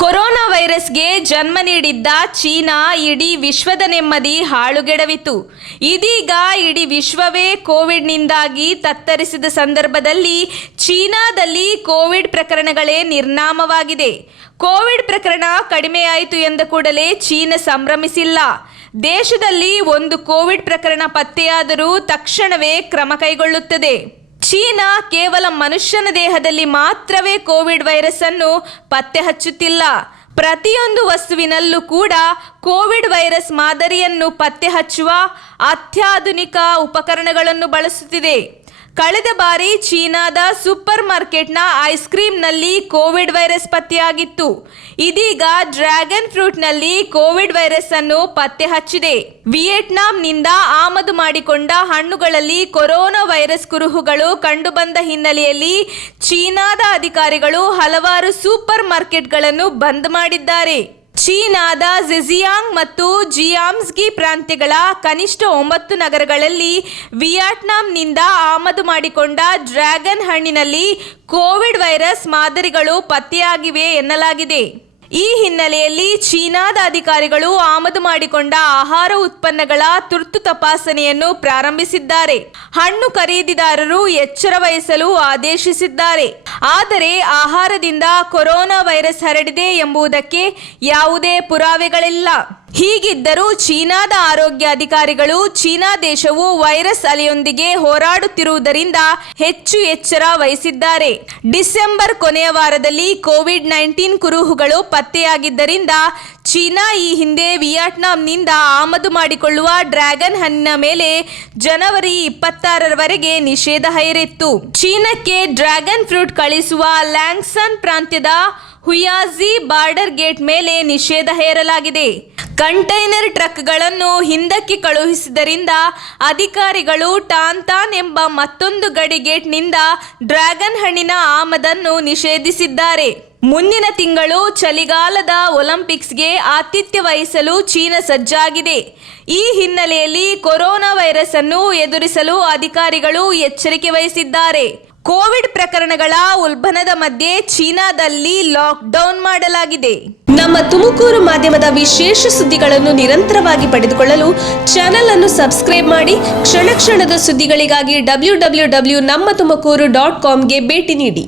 Corona ವೈರಸ್ಗೆ ಜನ್ಮ ನೀಡಿದ್ದ China ಇಡೀ ವಿಶ್ವದ ನೆಮ್ಮದಿ ಹಾಳುಗೆಡವಿತು. ಇದೀಗ ಇಡೀ ವಿಶ್ವವೇ ಕೋವಿಡ್ನಿಂದಾಗಿ ತತ್ತರಿಸಿದ ಸಂದರ್ಭದಲ್ಲಿ ಚೀನಾದಲ್ಲಿ ಕೋವಿಡ್ ಪ್ರಕರಣಗಳೇ ನಿರ್ನಾಮವಾಗಿದೆ. ಕೋವಿಡ್ ಪ್ರಕರಣ ಕಡಿಮೆಯಾಯಿತು ಎಂದ ಕೂಡಲೇ ಚೀನಾ ಸಂಭ್ರಮಿಸಿಲ್ಲ. ದೇಶದಲ್ಲಿ ಒಂದು ಕೋವಿಡ್ ಪ್ರಕರಣ ಪತ್ತೆಯಾದರೂ ತಕ್ಷಣವೇ ಕ್ರಮ ಕೈಗೊಳ್ಳುತ್ತದೆ. ಚೀನಾ ಕೇವಲ ಮನುಷ್ಯನ ದೇಹದಲ್ಲಿ ಮಾತ್ರವೇ ಕೋವಿಡ್ ವೈರಸ್ ಅನ್ನು ಪತ್ತೆ ಹಚ್ಚುತ್ತಿಲ್ಲ, ಪ್ರತಿಯೊಂದು ವಸ್ತುವಿನಲ್ಲೂ ಕೂಡ ಕೋವಿಡ್ ವೈರಸ್ ಮಾದರಿಯನ್ನು ಪತ್ತೆ ಹಚ್ಚುವ ಅತ್ಯಾಧುನಿಕ ಉಪಕರಣಗಳನ್ನು ಬಳಸುತ್ತಿದೆ. ಕಳೆದ ಬಾರಿ ಚೀನಾದ ಸೂಪರ್ ಮಾರ್ಕೆಟ್ನ ಐಸ್ ಕ್ರೀಮ್ನಲ್ಲಿ ಕೋವಿಡ್ ವೈರಸ್ ಪತ್ತೆಯಾಗಿತ್ತು. ಇದೀಗ ಡ್ರ್ಯಾಗನ್ ಫ್ರೂಟ್ನಲ್ಲಿ ಕೋವಿಡ್ ವೈರಸ್ ಅನ್ನು ಪತ್ತೆ ಹಚ್ಚಿದೆ. ವಿಯೆಟ್ನಾಂನಿಂದ ಆಮದು ಮಾಡಿಕೊಂಡ ಹಣ್ಣುಗಳಲ್ಲಿ ಕೊರೋನಾ ವೈರಸ್ ಕುರುಹುಗಳು ಕಂಡುಬಂದ ಹಿನ್ನೆಲೆಯಲ್ಲಿ ಚೀನಾದ ಅಧಿಕಾರಿಗಳು ಹಲವಾರು ಸೂಪರ್ ಮಾರ್ಕೆಟ್ಗಳನ್ನು ಬಂದ್ ಮಾಡಿದ್ದಾರೆ. ಚೀನಾದ ಝೆಜಿಯಾಂಗ್ ಮತ್ತು ಜಿಯಾಮ್ಸ್ಗಿ ಪ್ರಾಂತ್ಯಗಳ ಕನಿಷ್ಠ 9 ನಗರಗಳಲ್ಲಿ ವಿಯೆಟ್ನಾಂನಿಂದ ಆಮದು ಮಾಡಿಕೊಂಡ ಡ್ರ್ಯಾಗನ್ ಹಣ್ಣಿನಲ್ಲಿ ಕೋವಿಡ್ ವೈರಸ್ ಮಾದರಿಗಳು ಪತ್ತೆಯಾಗಿವೆ ಎನ್ನಲಾಗಿದೆ. ಈ ಹಿನ್ನೆಲೆಯಲ್ಲಿ ಚೀನಾದ ಅಧಿಕಾರಿಗಳು ಆಮದು ಮಾಡಿಕೊಂಡ ಆಹಾರ ಉತ್ಪನ್ನಗಳ ತುರ್ತು ತಪಾಸಣೆಯನ್ನು ಪ್ರಾರಂಭಿಸಿದ್ದಾರೆ. ಹಣ್ಣು ಖರೀದಿದಾರರು ಎಚ್ಚರ ವಹಿಸಲು ಆದೇಶಿಸಿದ್ದಾರೆ. ಆದರೆ ಆಹಾರದಿಂದ ಕೊರೋನಾ ವೈರಸ್ ಹರಡಿದೆ ಎಂಬುದಕ್ಕೆ ಯಾವುದೇ ಪುರಾವೆಗಳಿಲ್ಲ. ಹೀಗಿದ್ದರೂ ಚೀನಾದ ಆರೋಗ್ಯ ಅಧಿಕಾರಿಗಳು ಚೀನಾ ದೇಶವು ವೈರಸ್ ಅಲೆಯೊಂದಿಗೆ ಹೋರಾಡುತ್ತಿರುವುದರಿಂದ ಹೆಚ್ಚು ಎಚ್ಚರ ವಹಿಸಿದ್ದಾರೆ. ಡಿಸೆಂಬರ್ ಕೊನೆಯ ವಾರದಲ್ಲಿ ಕೋವಿಡ್-19 ಕುರುಹುಗಳು ಪತ್ತೆಯಾಗಿದ್ದರಿಂದ ಚೀನಾ ಈ ಹಿಂದೆ ವಿಯೆಟ್ನಾಂನಿಂದ ಆಮದು ಮಾಡಿಕೊಳ್ಳುವ ಡ್ರ್ಯಾಗನ್ ಹಣ್ಣಿನ ಮೇಲೆ ಜನವರಿ 26ರವರೆಗೆ ನಿಷೇಧ ಹೇರಿತ್ತು. ಚೀನಾಕ್ಕೆ ಡ್ರ್ಯಾಗನ್ ಫ್ರೂಟ್ ಕಳಿಸುವ ಲ್ಯಾನ್ಸನ್ ಪ್ರಾಂತ್ಯದ ಹುಯಾಜಿ ಬಾರ್ಡರ್ ಗೇಟ್ ಮೇಲೆ ನಿಷೇಧ ಹೇರಲಾಗಿದೆ. ಕಂಟೈನರ್ ಟ್ರಕ್ಗಳನ್ನು ಹಿಂದಕ್ಕೆ ಕಳುಹಿಸಿದ್ದರಿಂದ ಅಧಿಕಾರಿಗಳು ಟಾನ್ತಾನ್ ಎಂಬ ಮತ್ತೊಂದು ಗಡಿ ಗೇಟ್ನಿಂದ ಡ್ರ್ಯಾಗನ್ ಹಣ್ಣಿನ ಆಮದನ್ನು ನಿಷೇಧಿಸಿದ್ದಾರೆ. ಮುಂದಿನ ತಿಂಗಳು ಚಳಿಗಾಲದ ಒಲಿಂಪಿಕ್ಸ್ಗೆ ಆತಿಥ್ಯ ವಹಿಸಲು ಚೀನಾ ಸಜ್ಜಾಗಿದೆ. ಈ ಹಿನ್ನೆಲೆಯಲ್ಲಿ ಕೊರೋನಾ ವೈರಸ್ ಅನ್ನು ಎದುರಿಸಲು ಅಧಿಕಾರಿಗಳು ಎಚ್ಚರಿಕೆ ವಹಿಸಿದ್ದಾರೆ. ಕೋವಿಡ್ ಪ್ರಕರಣಗಳ ಉಲ್ಬಣದ ಮಧ್ಯೆ ಚೀನಾದಲ್ಲಿ ಲಾಕ್ಡೌನ್ ಮಾಡಲಾಗಿದೆ. ನಮ್ಮ ತುಮಕೂರು ಮಾಧ್ಯಮದ ವಿಶೇಷ ಸುದ್ದಿಗಳನ್ನು ನಿರಂತರವಾಗಿ ಪಡೆದುಕೊಳ್ಳಲು ಚಾನೆಲ್ ಅನ್ನು ಸಬ್ಸ್ಕ್ರೈಬ್ ಮಾಡಿ. ಕ್ಷಣ ಕ್ಷಣದ ಸುದ್ದಿಗಳಿಗಾಗಿ www.nammattumakuru.com ಗೆ ಭೇಟಿ ನೀಡಿ.